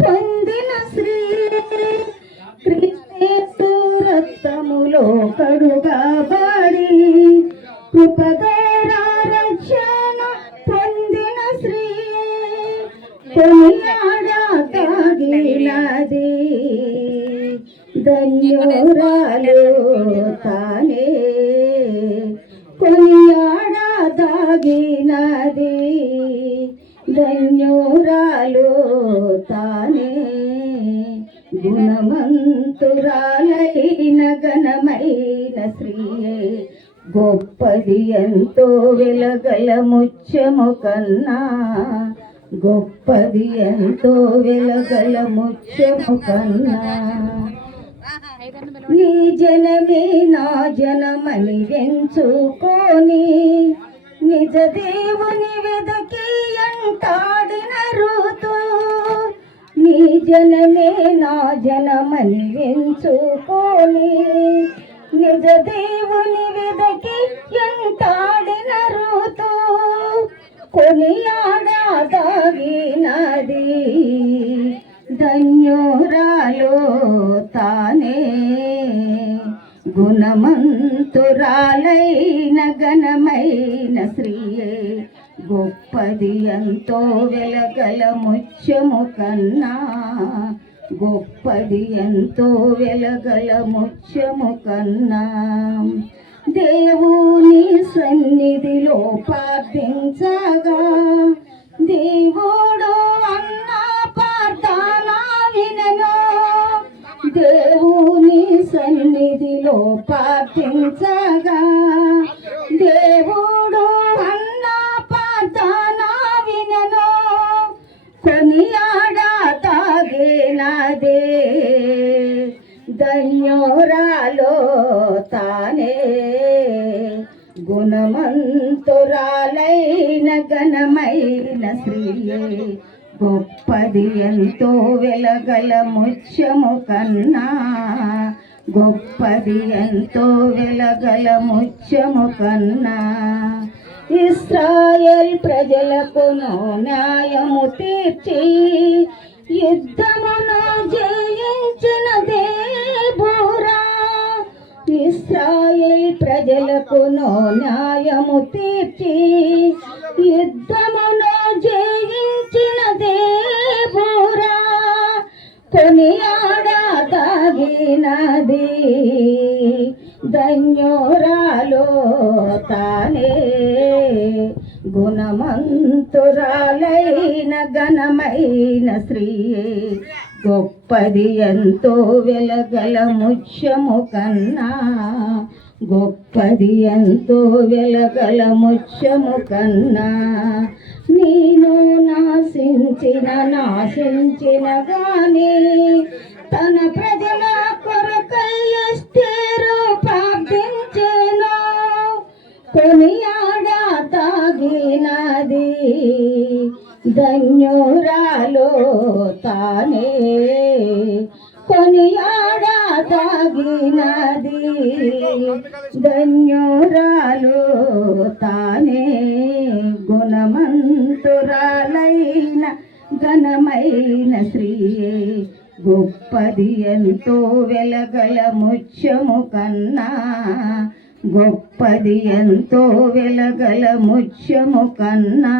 పొందిన శ్రీ క్రీస్తు రక్తములో కడుగబడి కృపగల రక్షణ పొందిన శ్రీ కొనియాడతగినది ధన్యురాలు తానే కొనియాడతగినది ధన్యురాలు తానే గుణవంతురాలైన ఘనమైన శ్రీయే గొప్పది ఎంతో వెలగల ముత్యము కన్నా గొప్పది ఎంతో వెలగల ముత్యము కన్నా నీ జనమే నా జనమని ఎంచుకొని నిజ దేవుని వెదకి అంటాడిన ఋతు నీ జనమే నా జనమని ఎంచుకొని నిజ దేవుని వెదకి ఎంటాడిన ఋతు కొనియాడతగినది ధన్యురాలు తానే గుణమంతురాలైన ఘనమైన శ్రీయే గొప్పది ఎంతో వెలగల ముత్యము కన్నా గొప్పది ఎంతో వెలగల ముత్యము కన్నా దేవుని సన్నిధిలో ప్రార్థించగా దేవుడు అన్న ప్రార్థన వినెను దేవుని సన్నిధిలో ప్రార్థించగా దేవుడు అన్న ప్రార్థన వినెను కొనియాడతగినది ధన్యురాలు తానే గుణమంతురాలైన ఘనమైన శ్రీయే గొప్పది ఎంతో వెలగల ముత్యము కన్నా గొప్పది ఎంతో వెలగల ముత్యము కన్నా ఇశ్రాయేల్ ప్రజలకును న్యాయము తీర్చి యుద్ధమును జయించిన దేవురా ఇశ్రాయేల్ ప్రజలకును న్యాయము తీర్చి యుద్ధమును జయించిన దేవురా కొనియాడతగినది ధన్యురాలు తానే గుణమంతురాలైన ఘనమైన శ్రీయే గొప్పది ఎంతో వెలగల ముత్యము కన్నా గొప్పది ఎంతో వెలగల ముత్యము కన్నా నేను నాశించిన గాని తన ప్రజల కొరకై ఎస్తేరు ప్రార్థించెను కొనియాడతగినది ధన్యురాలు తానే కొనియాడతగినది ధన్యురాలు తానే గుణమంతురాలైన ఘనమైన శ్రీయే గొప్పది ఎంతో వెలగల ముత్యము కన్నా గొప్పది ఎంతో వెలగల ముత్యము కన్నా